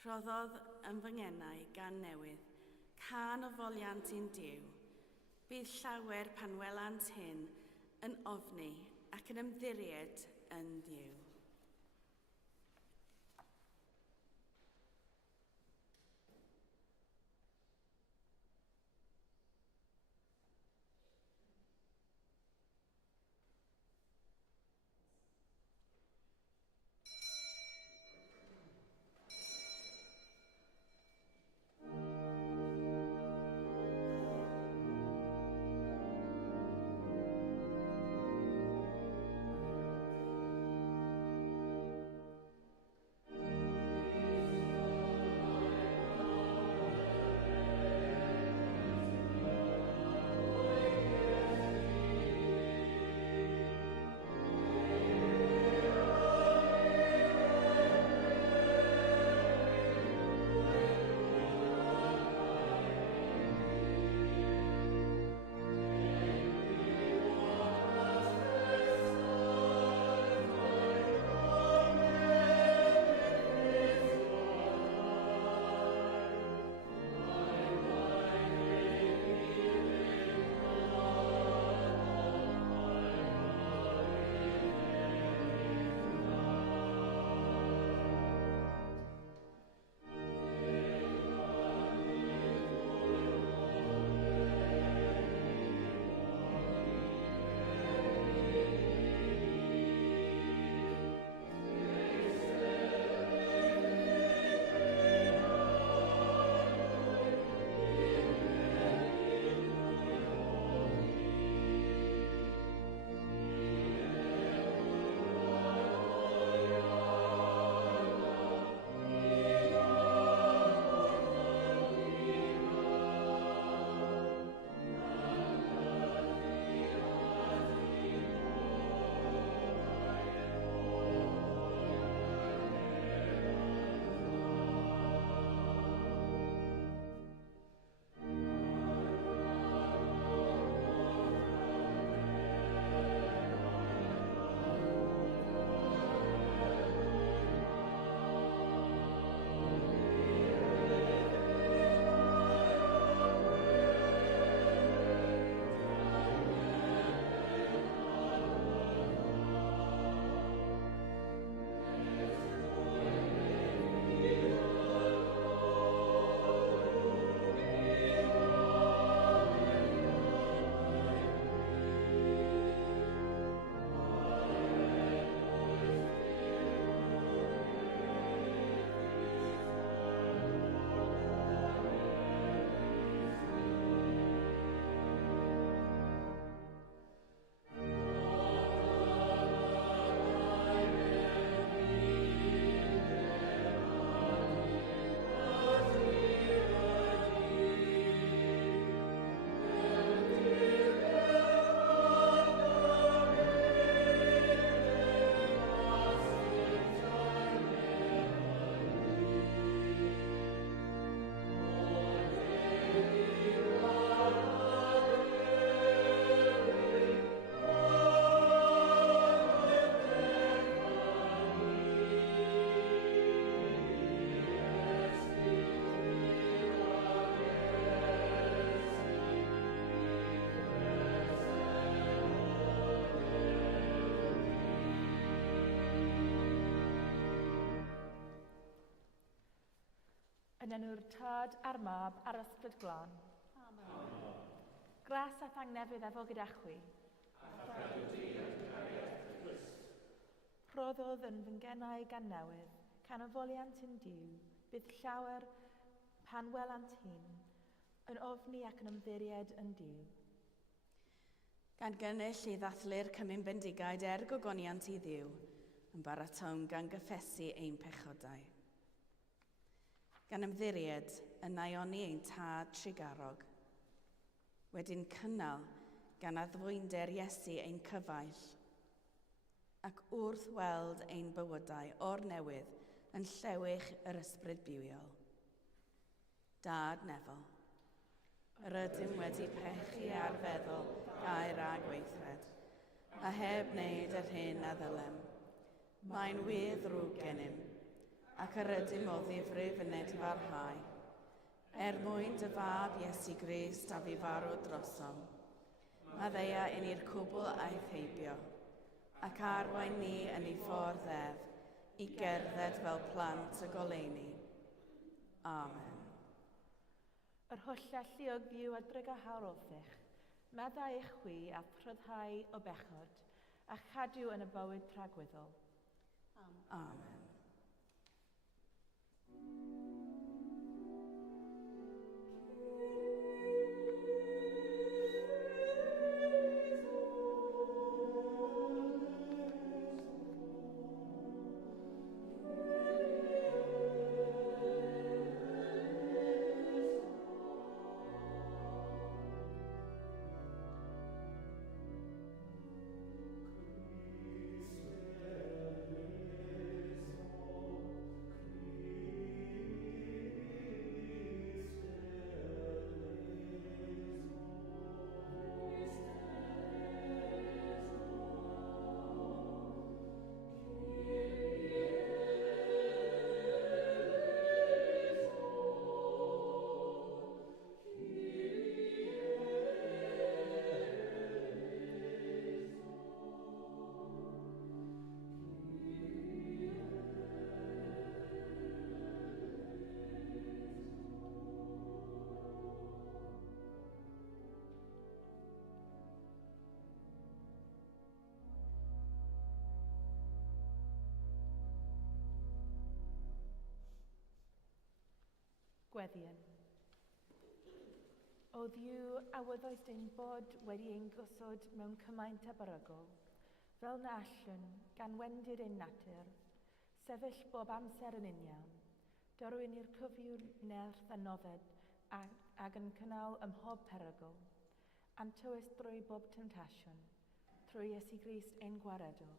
Rhoddodd yn fy ngenau gan newydd, can o foliant i'n Duw. Bydd llawer pan welant hyn yn ofni ac yn ymddiried yn Dduw. Yn enw'r Tad a'r Mab a'r Ysbryd Glân. Amen. Gras a thangnefydd efo gyda chwi. Rhoddodd yn fy ngenau gan newydd, can o foliant yn Duw, bydd llawer pan welant hyn, yn ofni ac yn ymddiried yn Duw. Gan gynnull i ddathlu'r Cymun Bendigaid gogoniant i Dduw, yn baratown gan gyffesu ein pechodau. Gan ymddiried yn aioni ein tad trigarog, wedyn cynnal gan addfwynder Iesu ein cyfaill, ac wrth weld ein bywydau o'r newydd yn llewych yr ysbryd bywiol. Dad nefel, yr ydym wedi pechu ar feddwl gair a gweithred, a heb wneud yr hyn a ddylem. Mae'n weddrwg gennym, ac yr ydym o ddifrif yn ed i farhau. Mwyn dy fab Iesu Grist a fi farw drosom. Maddeia yn i'r cwbl aeth heibio, ac arwain ni yn ei ffordd ef, i gerdded fel plant y goleuni. Amen. Yr hwllall lluog ddiw a dryg a hawr oddech, meddai eich chwi a pryddhau o bechod, a chadw yn y bywyd tragweddol. Amen. Gweddion. O ddiw a wyddais ein bod wedi ein gosod mewn cymaint a berygol, fel na allwn gan wendyr ein natur, sefyll bob amser yn union, dorwyn i'r cyfiwn nerth a nodded ac yn cynnal ym mhob perygol, a'n tywys drwy bob temptasiwn, trwy Iesu Grist ein gwaredol.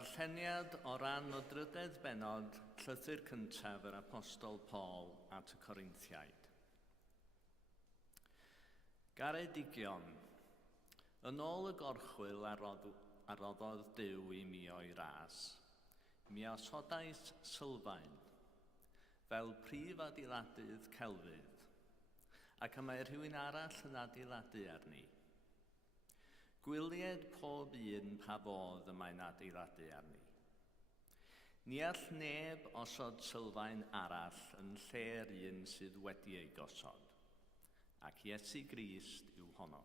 Darlleniad o ran o drydedd bennod llythyr cyntaf yr apostol Paul at y Corinthiaid. Garedigion, yn ôl y gorchwyl aroddodd Duw i mi o'i ras, mi osodais sylfaen, fel prif adeiladydd celfydd, ac y mae rhywun arall yn adeiladu arni. Gwylied pob un pa fodd y mae'n adeiladu arni. Ni all neb osod sylfaen arall yn lle'r un sydd wedi ei gosod, ac Iesu Grist yw honno.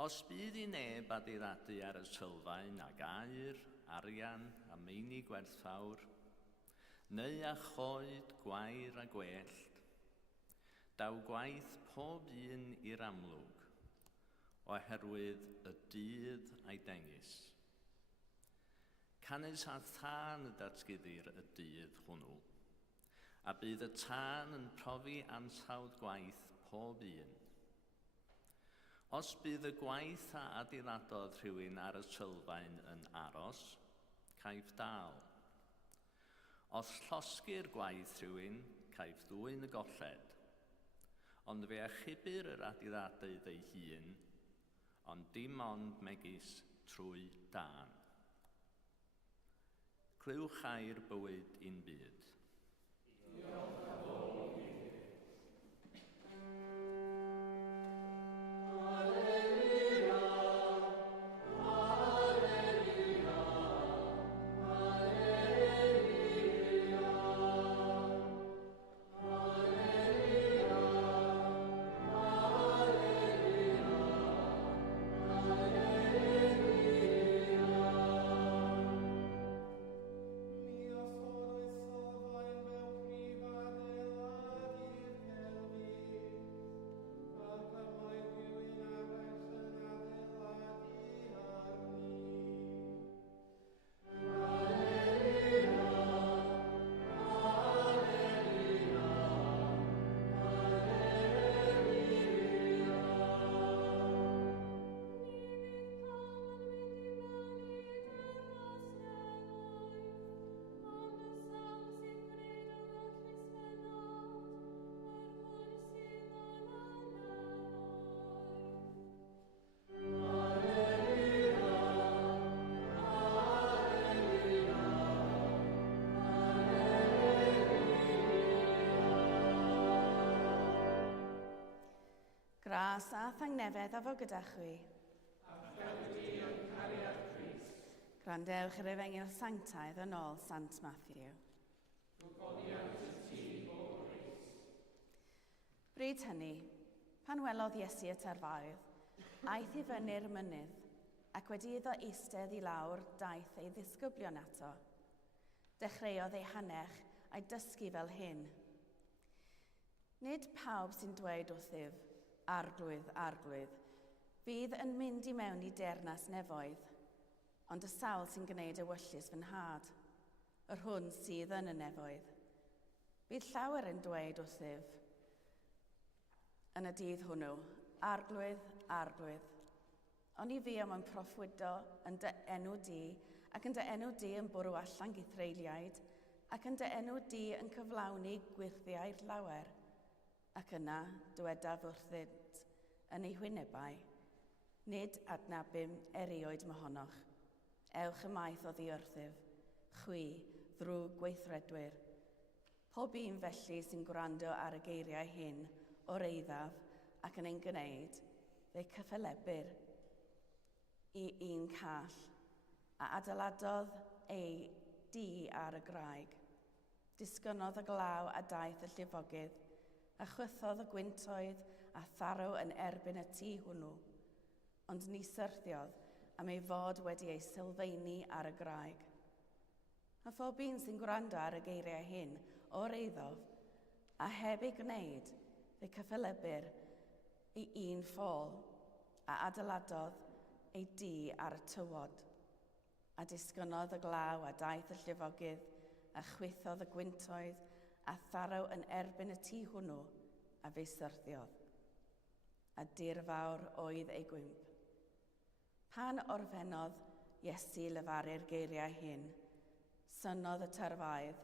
Os bydd i neb adeiladu ar y sylfaen ag aur, arian a meini gwerthfawr, neu a choed, gwair a gwellt, daw gwaith pob un i'r amlwg, oherwydd y dydd a'i dengys. Canys a thân y datguddir y dydd hwnnw, a bydd y tân yn profi ansawdd gwaith pob un. Os bydd y gwaith a adeiladodd rhywun ar y sylfaen yn aros, caiff dal. Os llosgi'r gwaith rhywun, caiff ddwyn y golled, ond fe achubir yr adeiladydd ei hun, ond dim ond megis trwy dân. Clywch air bywyd i'n byd. Diolch a fawr i ti. Gras a thangnefedd a fo gyda chwi. Gwrandewch yr Efengyl Sanctaidd yn ôl Sant Matthew. Bryd hynny, pan welodd Iesu y terfaudd, aeth i fyny'r mynydd, ac wedi iddo eistedd i lawr daeth ei ddisgyblion ato. Dechreuodd ei hanech a'i dysgu fel hyn. Nid pawb sy'n dweud wrthyf, arglwydd, arglwydd, fydd yn mynd i mewn i deyrnas nefoedd, ond y sawl sy'n gwneud ewyllus fy nhad, yr hwn sydd yn y nefoedd. Bydd llawer yn dweud wrthyf yn y dydd hwnnw, arglwydd, arglwydd. Ond i fi am yn proffwydo yn dy enw di, ac yn dy enw di yn bwrw allan githreiliaid, ac yn dy enw di yn cyflawni gwirthiau'r lawer. Ac yna, dywedaf wrthynt yn ei hwynebau, nid adnabym erioed mohonoch. Ewch ymaith oddi wrthyf, chwi, ddrwg gweithredwyr. Pob un felly sy'n gwrando ar y geiriau hyn o'r eiddaf ac yn ein gwneud, fe cyffelebyr i un call, a adeiladodd ei di ar y graig. Disgynodd y glaw a daeth y llifogydd, a chwythodd y gwyntoedd a tharw yn erbyn y tŷ hwnnw, ond ni syrthiodd am ei fod wedi ei sylfaenu ar y graig. A phob un sy'n gwrando ar y geiriau hyn o'r eiddof, a heb ei gwneud, fe cyffelebyr i un ffôl, a adeiladodd ei dŷ ar y tywod. A disgynodd y glaw a daeth y llifogydd, a chwythodd y gwyntoedd, a tharaw yn erbyn y tŷ hwnnw, a fe syrthiodd. A dirfawr oedd ei gwymp. Pan orfennodd Iesu lefaru'r geiriau hyn, synodd y tyrfaidd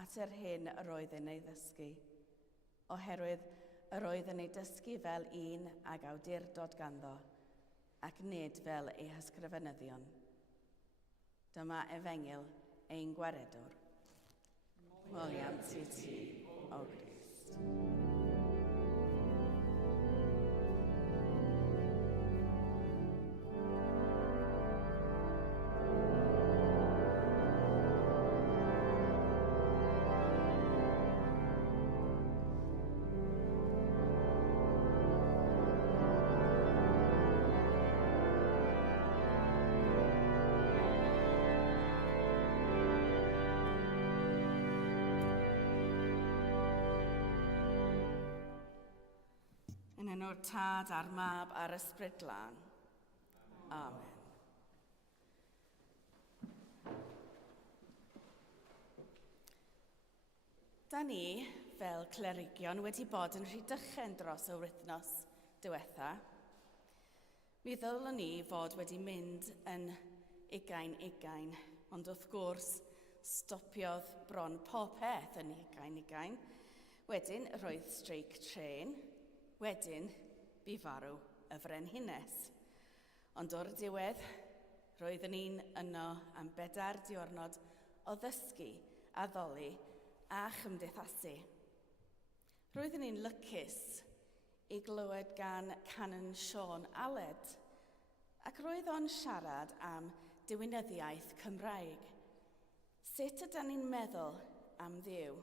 at yr hyn yr oedd yn ei ddysgu, oherwydd yr oedd yn ei dysgu fel un ag awdurdod ganddo, ac nid fel ei hysgrifenyddion. Dyma efengil ein gwaredwr. Moliant i ti, o Grist. Yn enw'r Tad a'r Mab a'r Ysbryd Glân. Amen. Da ni, fel clerigion, wedi bod yn Rhydychen dros y wythnos diwetha. Mi ddylwn ni fod wedi mynd yn ugain, ond wrth gwrs stopiodd bron pob peth yn ugain. Wedyn roedd streic tren, wedyn bu farw y frenhines. Ond o'r diwedd, roeddwn ni'n yno am 4 diwrnod o ddysgu, addoli a chymdeithasu. Roeddwn ni'n lycus i glywed gan Canon Siôn Aled, ac roedd o'n siarad am diwinyddiaeth Cymraeg. Sut ydyn ni'n meddwl am Dduw?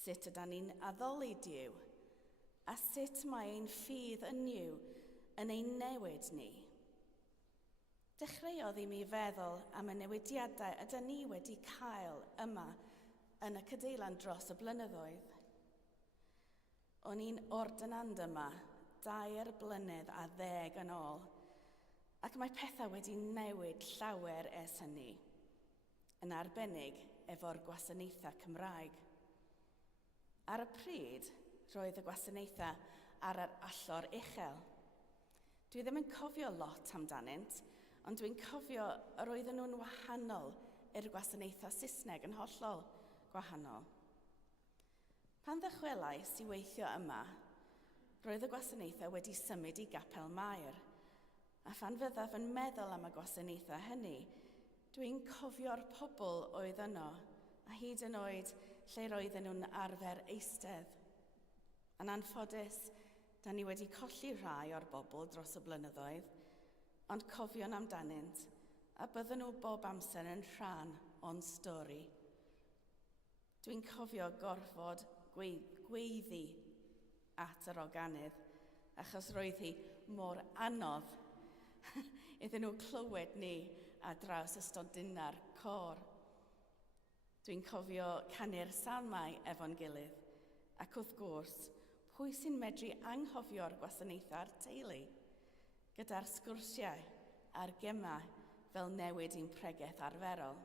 Sut ydyn ni'n addoli Duw? A sut mae ein ffydd yn Dduw yn ein newid ni? Dechreuodd i mi feddwl am y newidiadau ydyn ni wedi cael yma yn y Cadeilan dros y blynyddoedd. O'n i'n ordynand yma 2 blynedd a 10 yn ôl, ac mae pethau wedi newid llawer ers hynny, yn arbennig efo'r gwasanaethau Cymraeg. Ar y pryd, roedd y gwasanaethau ar yr allor uchel. Dwi ddim yn cofio lot amdanynt, ond dwi'n cofio yr oedden nhw'n wahanol i'r gwasanaethau Saesneg, yn hollol gwahanol. Pan ddychwelais i weithio yma, roedd y gwasanaethau wedi symud i Gapel Mair, a phan fyddaf yn meddwl am y gwasanaethau hynny, dwi'n cofio'r pobl oedd yno, a hyd yn oed lle roedden nhw'n arfer eistedd. Yn anffodus, da ni wedi colli rhai o'r bobl dros y blynyddoedd, ond cofio'n amdanynt, a bydden nhw bob amser yn rhan o'n stori. Dwi'n cofio gorfod gweiddi at yr oganydd, achos roedd hi mor anodd iddyn nhw clywed ni a draws y stondina'r côr. Dwi'n cofio canu'r salmau efo'n gilydd, ac wrth gwrs, pwy sy'n medru anghofio'r gwasanaethau'r teulu, gyda'r sgwrsiau a'r gemau fel newid i'n pregeth arferol.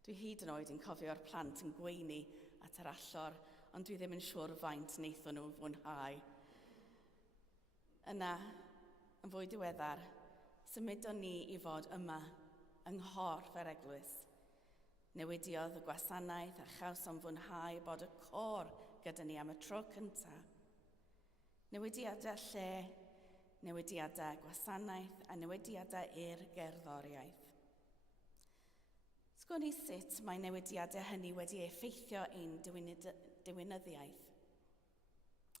Dwi hyd yn oed yn cofio'r plant yn gweini at yr allor, ond dwi ddim yn siŵr faint wnaethon nhw fwynhau. Yna, yn fwy diweddar, symudon ni i fod yma yng nghorff yr eglwys. Newidiodd y gwasanaeth a chawsom fwynhau bod y côr gyda ni am y tro cyntaf. Newidiadau lle, newidiadau gwasanaeth a newidiadau i'r gerddoriaeth. Sgwn i sut mae newidiadau hynny wedi effeithio ein diwinyddiaeth.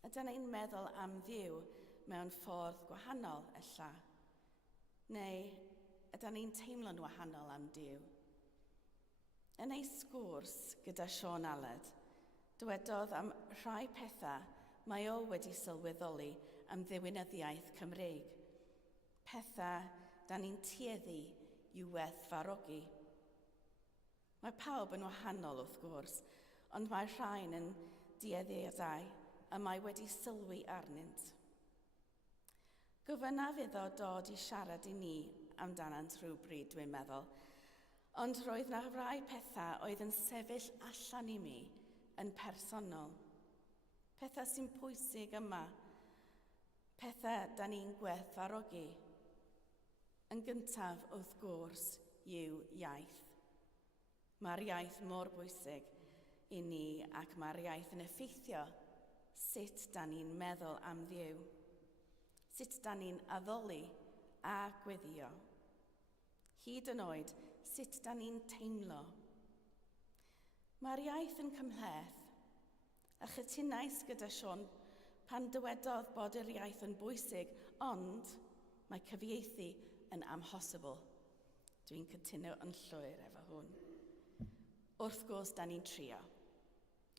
Ydyn ni'n meddwl am Dduw mewn ffordd gwahanol ella? Neu ydyn ni'n teimlo'n wahanol am Dduw? Yn ei sgwrs gyda Siôn Aled, dywedodd am rhai pethau mae o wedi sylweddoli am ddiwinyddiaeth Cymreig. Pethau da ni'n tueddu i werthfawrogi. Mae pawb yn wahanol wrth gwrs, ond mae rhain yn dueddiadau y mae wedi sylwi arnynt. Gofynaf iddo dod i siarad i ni amdanant rhywbryd, dwi'n meddwl, ond roedd na rai pethau oedd yn sefyll allan i mi yn personol. Pethau sy'n pwysig yma, pethau da ni'n gwerthfawrogi. Yn gyntaf, wrth gwrs, yw iaith. Mae'r iaith mor bwysig i ni ac mae'r iaith yn effeithio sut da ni'n meddwl am Dduw, sut da ni'n addoli a gweddio, hyd yn oed sut da ni'n teimlo. Mae'r iaith yn cymhleth, a chytunais gyda Sion pan dywedodd bod yr iaith yn bwysig, ond mae cyfieithu yn amhosibl. Dwi'n cytuno yn llwyr efo hwn. Wrth gwrs, da ni'n trio,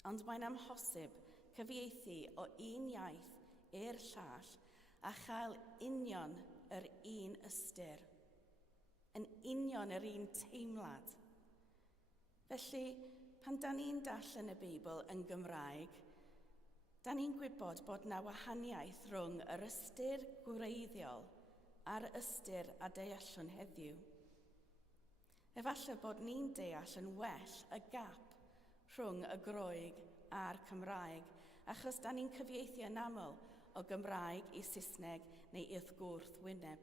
ond mae'n amhosib cyfieithu o un iaith i'r llall a chael union yr un ystyr, yn union yr un teimlad. Felly, pan da ni'n darllen y Beibl yn Gymraeg, da ni'n gwybod bod na wahaniaeth rhwng yr ystyr gwreiddiol a'r ystyr a deallwn heddiw. Efallai bod ni'n deall yn well y gap rhwng y Groeg a'r Cymraeg, achos da ni'n cyfieithu yn aml o Gymraeg i Saesneg neu wrth gwrs wyneb.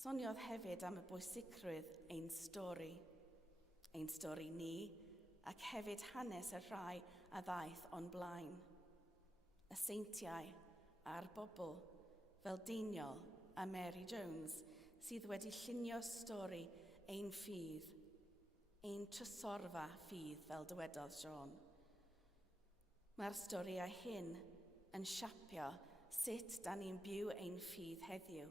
Soniodd hefyd am y bwysigrwydd ein stori ni, ac hefyd hanes y rhai a ddaeth o'n blaen. Y seintiau a'r bobl fel Daniel a Mary Jones sydd wedi llunio stori ein ffydd, ein trysorfa ffydd fel dywedodd John. Mae'r storiau hyn yn siapio sut da ni'n byw ein ffydd heddiw,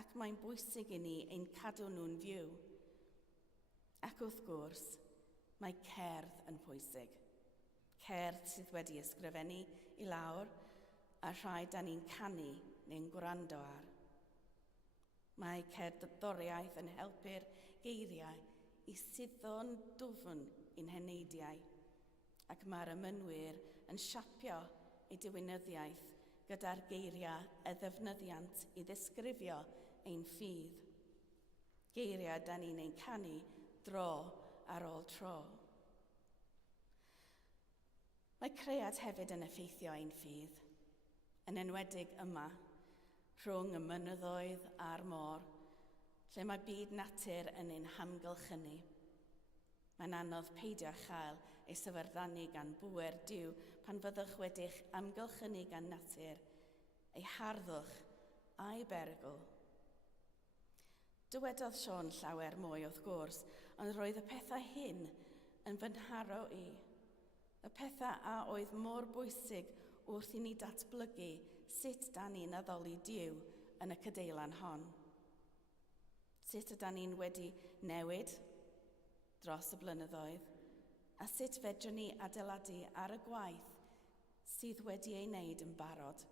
ac mae'n bwysig i ni ein cadw nhw'n fyw. Ac wrth gwrs, mae cerdd yn bwysig. Cerdd sydd wedi ysgrifennu i lawr a rhai da ni'n canu neu'n gwrando ar. Mae cerddoriaeth yn helpu'r geiriau i suddo'n dwfn i'n heneidiau, ac mae'r ymynwyr yn siapio ei diwinyddiaeth gyda'r geiriau y ddefnyddiant i ddisgrifio ein ffydd. Geiriau da ni'n ein canu dro ar ôl tro. Mae cread hefyd yn effeithio ein ffydd, yn enwedig yma, rhwng y mynyddoedd a'r môr, lle mae byd natur yn ein hamgylchynu. Mae'n anodd peidio chael ei syfyrddannu gan bŵer Duw pan fyddwch wedi'ch amgylchynu gan natur, ei harddwch a'i berygl. Dywedodd Sion llawer mwy wrth gwrs, ond roedd y pethau hyn yn fy nharo i. Y pethau a oedd mor bwysig wrth i ni datblygu sut da ni'n addoli Duw yn y cadeilan hon. Sut ydyn ni'n wedi newid dros y blynyddoedd, a sut fedrwn ni adeiladu ar y gwaith sydd wedi ei wneud yn barod.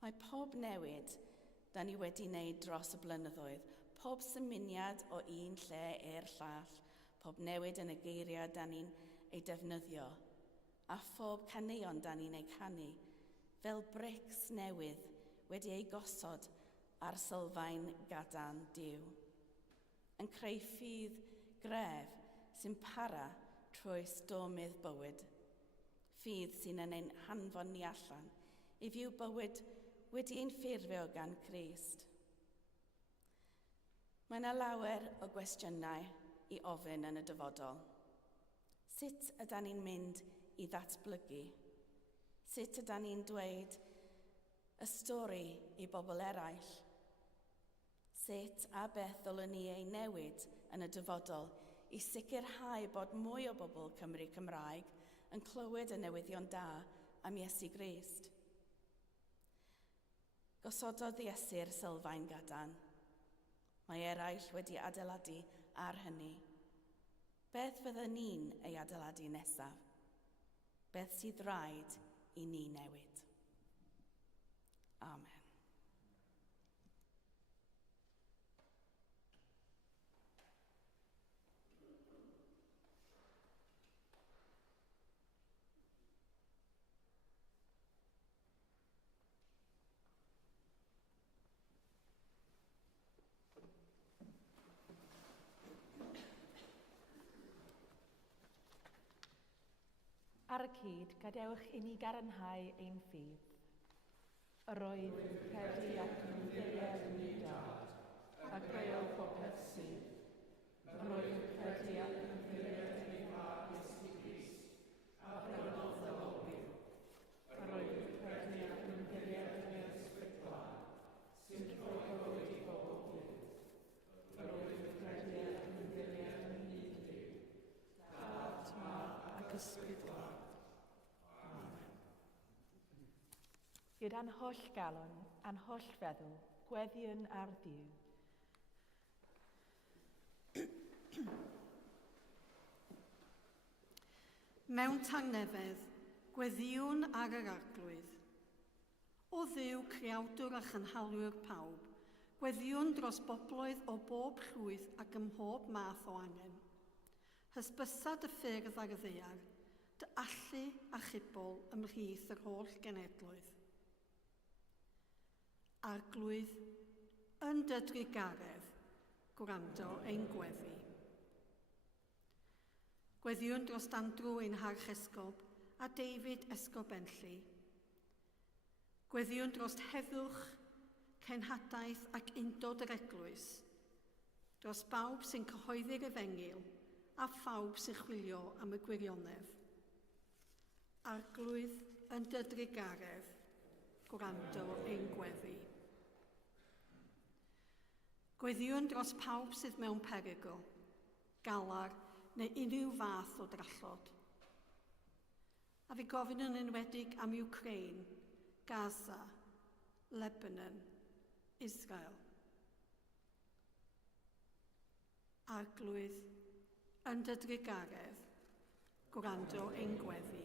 Mae pob newid da ni wedi wneud dros y blynyddoedd, pob symuniad o un lle i'r llall, pob newid yn y geiriau da ni'n ei defnyddio, a phob caneuon da ni'n ei canu, fel brics newydd wedi ei gosod ar sylfaen gadarn Duw, yn creu ffydd gref sy'n para trwy stormydd bywyd, ffydd sy'n yn ein hanfon ni allan i fyw bywyd wedi ein ffurfio gan Crist. Mae yna lawer o gwestiynau i ofyn yn y dyfodol. Sut ydyn ni'n mynd i ddatblygu? Sut ydyn ni'n dweud y stori i bobl eraill? Sut a beth ddylwn ni ei newid yn y dyfodol i sicrhau bod mwy o bobl Cymru Cymraeg yn clywed y newyddion da am Iesu Grist? Gosododd Iesu'r sylfaen gadarn. Mae eraill wedi adeiladu ar hynny. Beth fyddwn ni'n ei adeiladu nesaf? Beth sydd rhaid i ni newid? Amen. Ar y cyd, gadewch i ni gadarnhau ein ffydd. Yr oedd yn credu ac yn ymddiried yn ei dad, ac reol popeth sydd. Yr oedd yn credu ac yn ymddiried yn ei fab Iesu Grist, a reol ddylogwydd. Yr oedd yn credu ac yn ymddiried yn ei ysbryd glân, sy'n rhoi bywyd i bobl byd. Yr oedd yn credu ac yn ymddiried yn ei Dduw, Dad, Mab ac Ysbryd Glân. Gyda'n holl galon, a'n holl feddwl, gweddiwn ar Dduw. Mewn tangnefedd, gweddiwn ar yr arglwydd. O Dduw creawdwr a chynhalwyr pawb, gweddiwn dros bobloedd o bob llwyth ac ym mhob math o angen. Hysbysad y ffyrdd ar y ddaear, dy allu a chybol ymhlith yr holl genedloedd. Arglwydd yn dy drigaredd, gwrando ein gweddi. Gweddiwn dros Andrew ein harch esgob a David esgob Benlli. Gweddiwn dros heddwch, cenhadaeth ac undod yr eglwys, dros bawb sy'n cyhoeddi'r efengil a phawb sy'n chwilio am y gwirionedd. Arglwydd yn dy drigaredd, gwrando ein gweddi. Gweddiwn dros pawb sydd mewn perygl, galar neu unrhyw fath o drallod. A fi gofyn yn enwedig am Ukraine, Gaza, Lebanon, Israel. Arglwydd yn dy drigaredd, gwrando ein gweddi.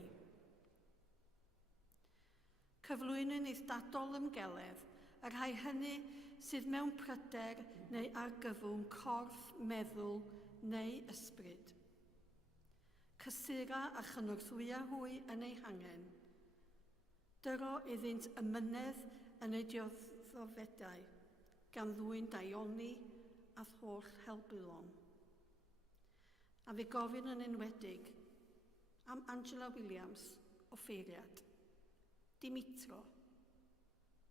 Cyflwynwn eithriadol ymgeledd y rhai hynny sydd mewn pryder neu argyfwng corff, meddwl neu ysbryd. Cysura a chynorthwya hwy yn ei hangen. Dyro iddynt ymynedd yn ei dioddofedau gan ddwyn daioni a holl helbylon. A fi gofyn yn enwedig am Angela Williams o Ffeiriad, Dimitro,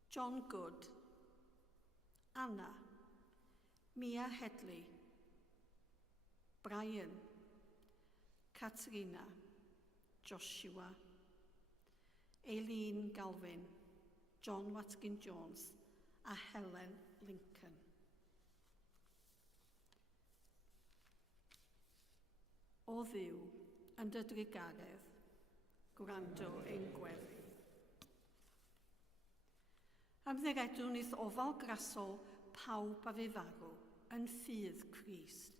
John Good, Anna, Mia Headley, Brian, Katrina, Joshua, Eileen Galvin, John Watkin-Jones a Helen Lincoln. O Dduw, yn dy drigaredd, gwrando ein gweddi. Ymddiredwn wrth ofal grasol pawb a fe farw yn ffydd Crist.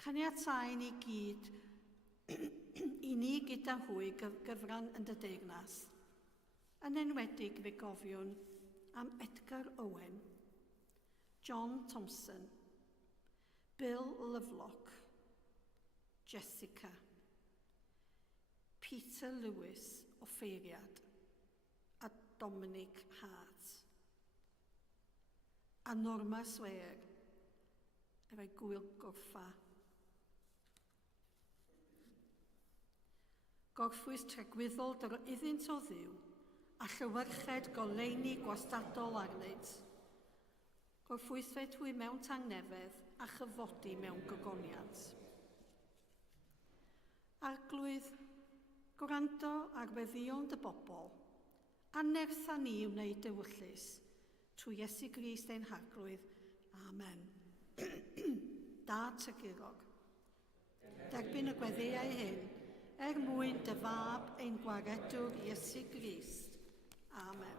Caniatáu ni gyd i ni gyda hwy gyfran yn dy deyrnas. Yn enwedig fe gofiwn am Edgar Owen, John Thompson, Bill Lovelock, Jessica, Peter Lewis o Ffeiriad a Dominic Hart. A Norma Swear, efo'i gwyl gorffa. Gorffwys tregwyddol dyro iddynt o Dduw a llywyrched goleuni gwastadol arnynt. Gorffwysfed hwy mewn tangnefedd a chyfodi mewn gogoniant. Arglwydd, gwrando ar weddion dy bobl, a nertha ni wneud dywyllus, trwy Iesu Grist ein harglwydd. Amen. Da tygurog. Derbyn y gweddiau hyn, mwyn dy fab ein gwaredwr Iesu Grist. Amen.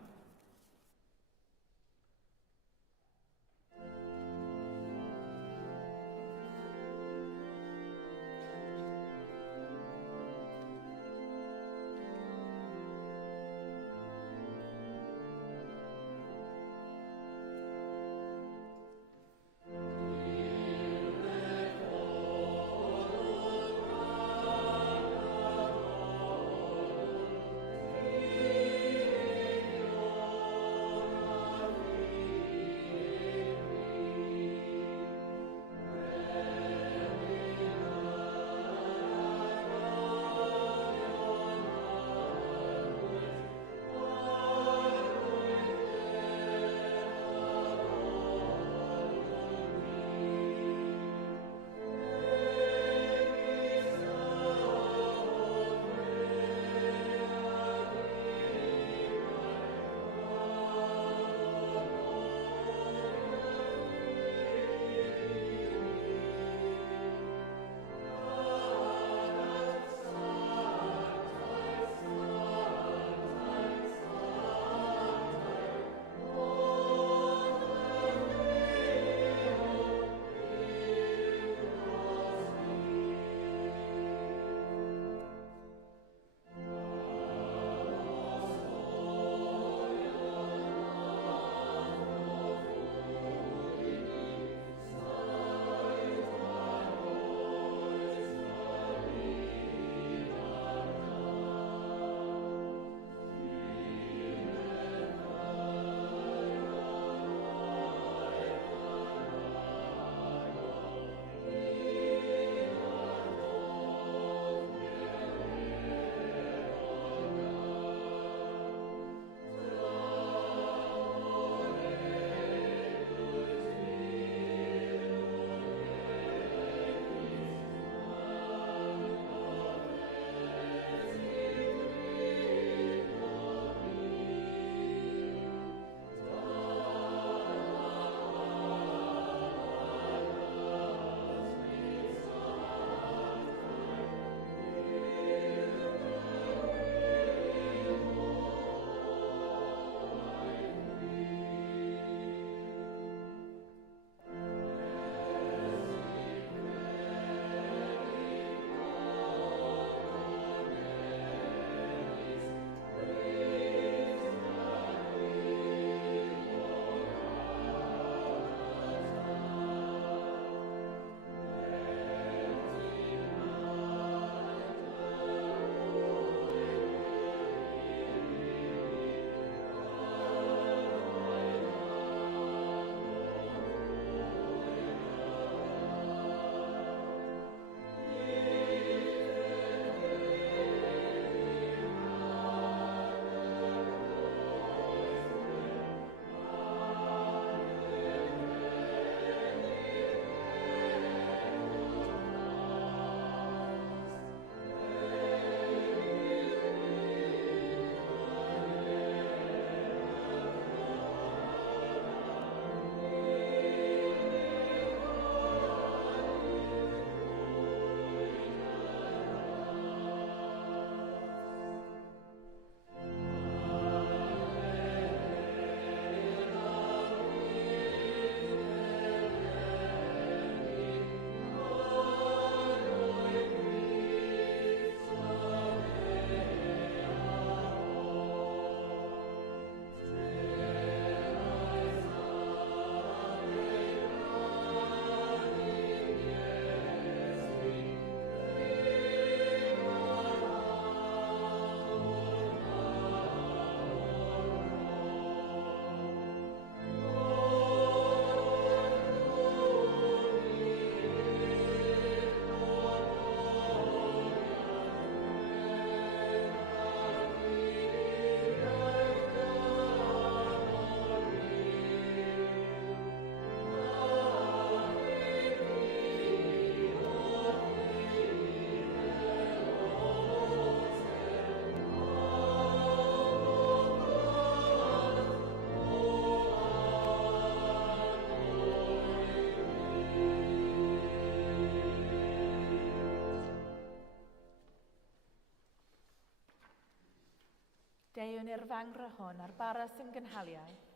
Deiwn i'r fangre hon ar bara sy'n gynhaliaeth.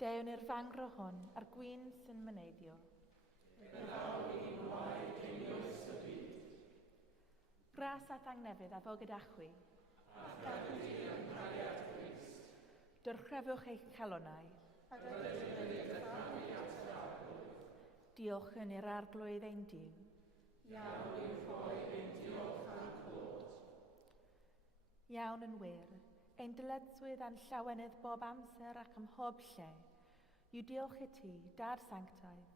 Deiwn i'r fangre hon ar gwyn sy'n myneiddio. Gras a thangnefydd a fo gyda chwi. Dyrchrefwch eich calonau. Diolch yn i'r arglwydd ein Duw. Iawn yn wir, ein dyletswydd a'n llawenydd bob amser ac ym mhob lle, yw diolch i ti, Dad Sanctaidd,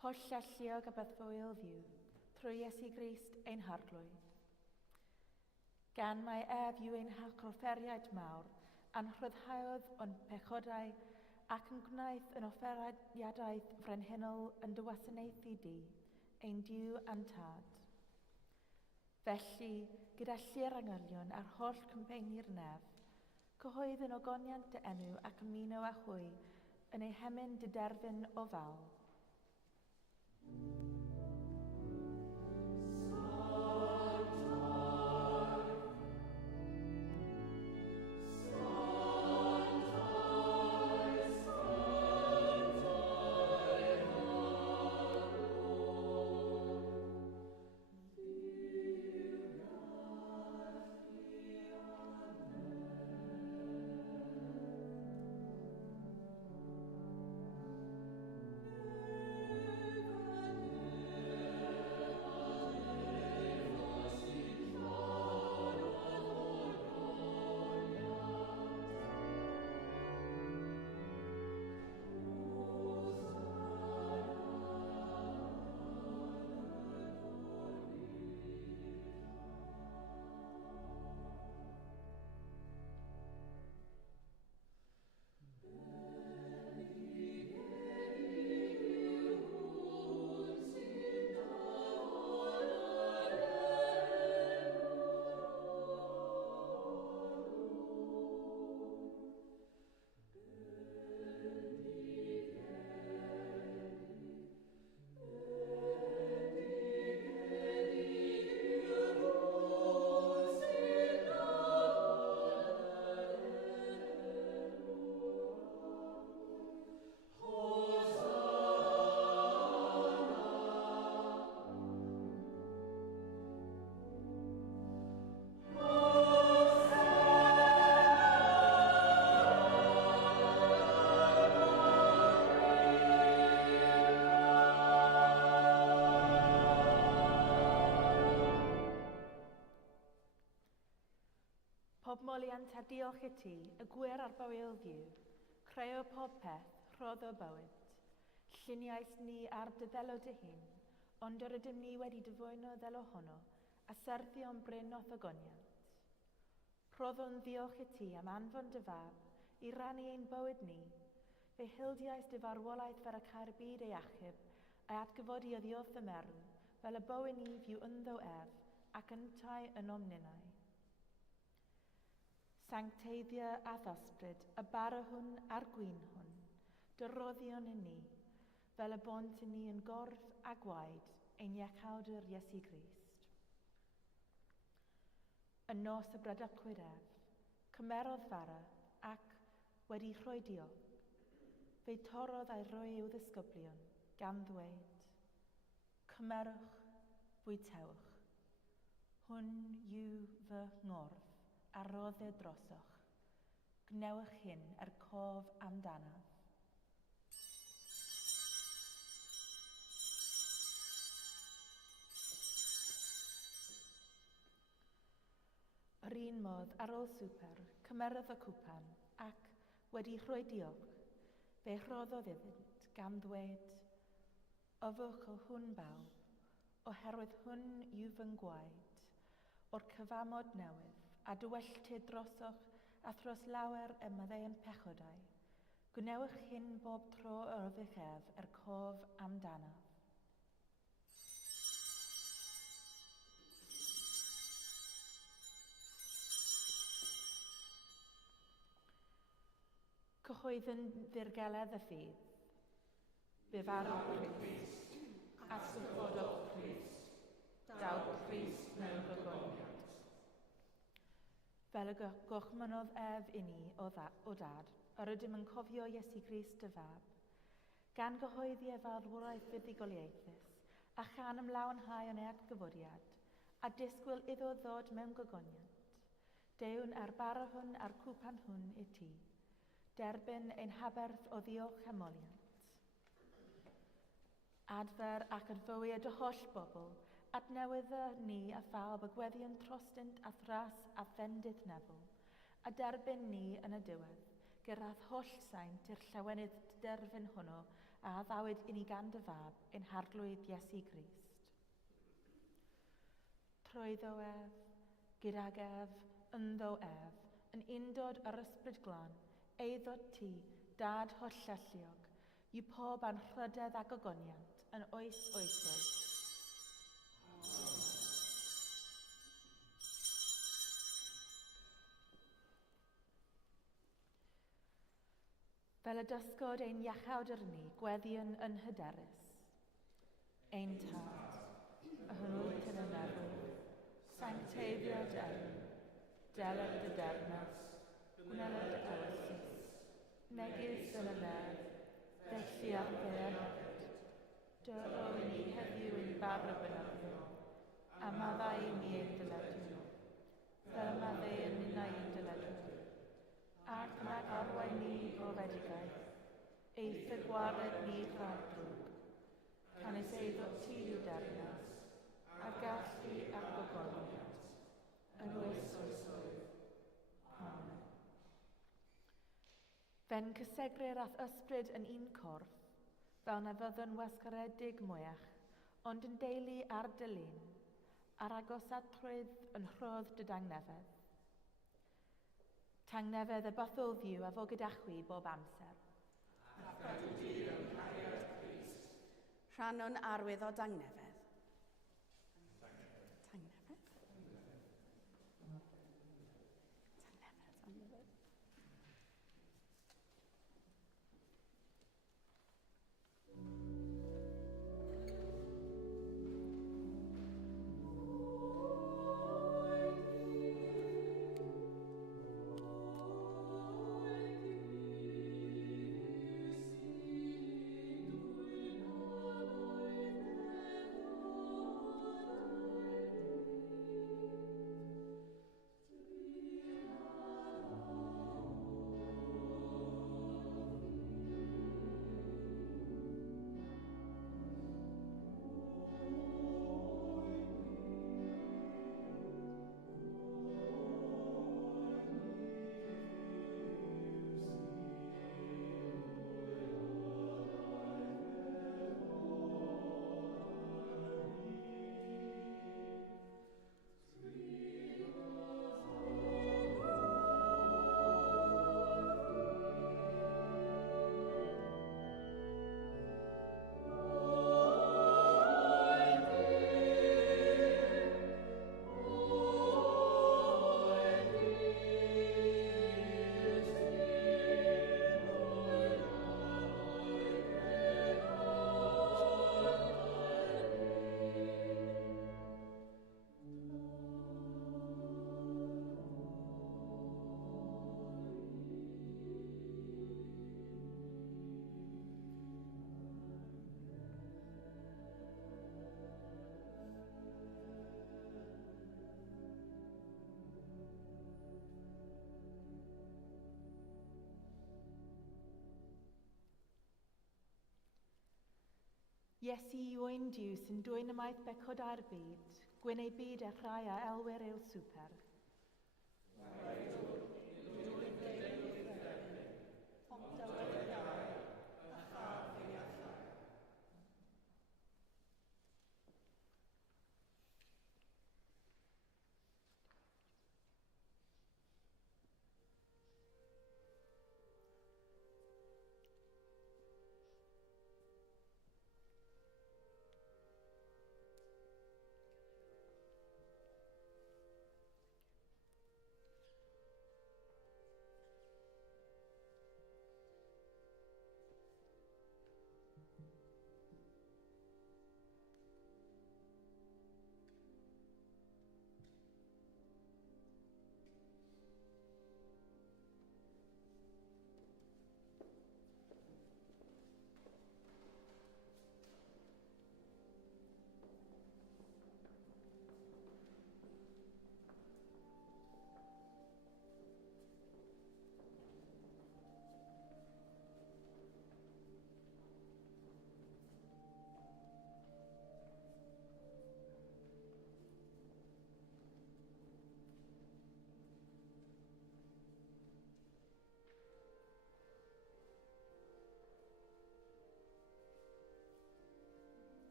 holl alluog a bythfoel ddiw, trwy Iesu Grist ein harglwydd. Gan mae ef yw ein hacrofferiad mawr, a'n rhyddhaodd o'n pechodau ac yn gwnaeth yn offeradiadaeth frenhinol yn dy wasanaethu di, ein Duw a'n Tad. Felly, gyda llir angylion a'r holl cwmpeini'r nef, cyhoedd yn ogoniant dy enw ac ymuno â hwy yn ei hemyn dy derfyn o fal. Pobmoliant a diolch i ti, y gwir ar bywyd ddiw, creu o pob peth, rhodd o bywyd. Lluniais ni ar dy ddelo dy hun, ond yr ydym ni wedi dyfwyno ddelo honno, a serddion bryn o ddogoniant. Rhoddwn ddiolch i ti am anfon dy fab, i rannu ein bywyd ni, fe hildiais dy farwolaeth fel y cael byd ei achub, a atgyfodi o ddiolch y merw, fel y bywyd ni fyw ynddo ef, ac yntau yn omninau. Sancteiddio a ddosbryd, y bara hwn a'r gwyn hwn, dyroddion i ni, fel y bont i ni yn gorff a gwaed, ein iachawdur Iesu Grist. Yn nos y bradocwyd ef, cymerodd fara ac, wedi rhoi diolch, fe torodd a'i roi i'w ddisgyblion, gan ddweud, cymerwch, bwytewch, hwn yw fy ngorff, a roddau drosoch. Gnewch hyn cof amdanaf. Yr un modd ar ôl swper, cymerodd y cwpan ac, wedi rhoi diolch, fe rhoddodd iddynt gan ddweud, ofwch o hwn bawb, oherwydd hwn yw fy ngwaed, o'r cyfamod newydd, a dywelltid drosoch a thros lawer y myddeu'n pechodau. Gwnewch hyn bob tro o'r eich ef cof amdanaf. Cyhoeddwn ddirgeledd y ffydd. Fe farw Crist, a syfodol Crist, daw Crist mewn gogoniant. Fel y gochmynodd ef i ni o dad, yr ydym yn cofio Iesu Grist y fab. Gan gyhoeddi ef arwraeth fuddugoliaethus, a chan ymlawnhau yn ei atgyfodiad, a disgwyl iddo ddod mewn gogoniant. Dewn ar bara hwn a'r cwpan hwn i ti, derbyn ein haberth o ddiolch amoliant. Adfer ac adfywyd y holl bobl, adnewydda ni a phawb y gweddion trostynt a thras a phendydd nefel, a derbyn ni yn y diwedd, gyrraedd holl saint i'r llawenydd derfyn hwnnw a addawyd i ni gan dy fab ein harglwydd Iesu Grist. Trwyddo ef, gydag ef, ynddo ef, yn undod ar ysbryd glân, eiddod ti, dad holl llyliog, yw pob anrhydedd a gogoniant, yn oes oesoedd. Fel y dysgod ein iachawd ni, gweddion yn hyderus. Ein tad, y hwnnw yn y newydd, sancteiddiodd enw, deled dy dernas, gwneled dy ewyllus, neges yn y nef, felly ar ddearnod. Dyro i ni heddiw yn bar y bynyddio, a maddau i ni ein dyledw, fel maddau yn un ein dyledw. Ac nag arwain ni o fedigaeth, eith y gwared ni rhagdrwg, can is eiddo ti yw dernas, a gallu ac ogoniant, yn oes oesoedd. Amen. Fe'n cysegrir ath ysbryd yn un corff, fel na fyddwn wasgaredig mwyach, ond yn deulu ar dylun, ar agosadrwydd yn rhodd dy dangnefedd. Tangnefedd y bathol ddiw a fo gyda chwi bob amser. A gadw di yn cariad Crist. Rhannwn arwydd o dangnefedd. Tangnefedd? Tangnefedd. Iesu yw ein Diw sy'n dwyn ymaith becod ar byd, gwyn ei byd a rhai a elwyr i'w swper.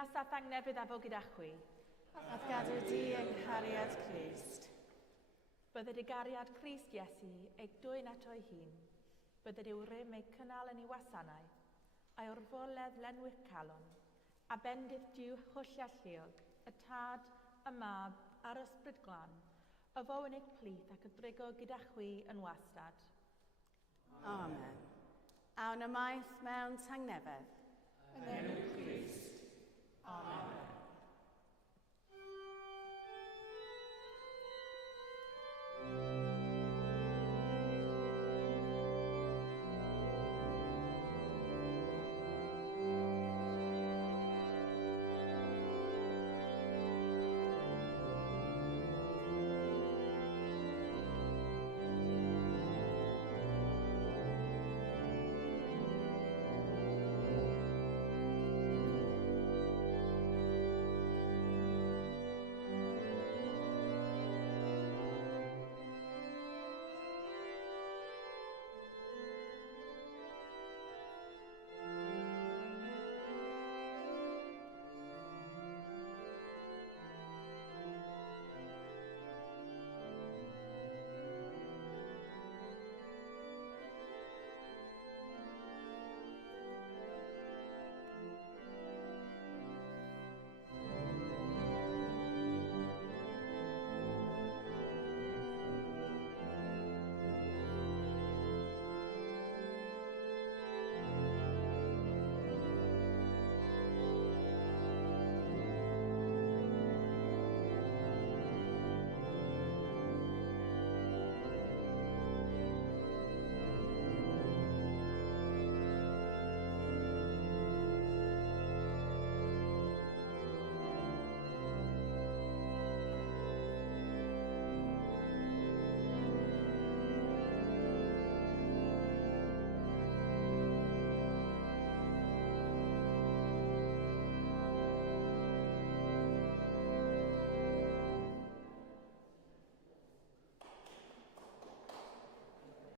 Gras a thangnefydd efo gyda chwi. A gadw di yng nghariad Crist. Bydded y gariad Crist Iesu eich dwy'n ato'i hun. Bydded i'w rym ei cynnal yn ei wasanaeth, a'i orfoledd lenwych calon, a bendith diw hwll a lliog, y tad, y mab, a'r ysbryd glan, y fo yn eich plith ac y drigo gyda chwi yn wastad. Amen. Awn ymaith mewn tangnefedd.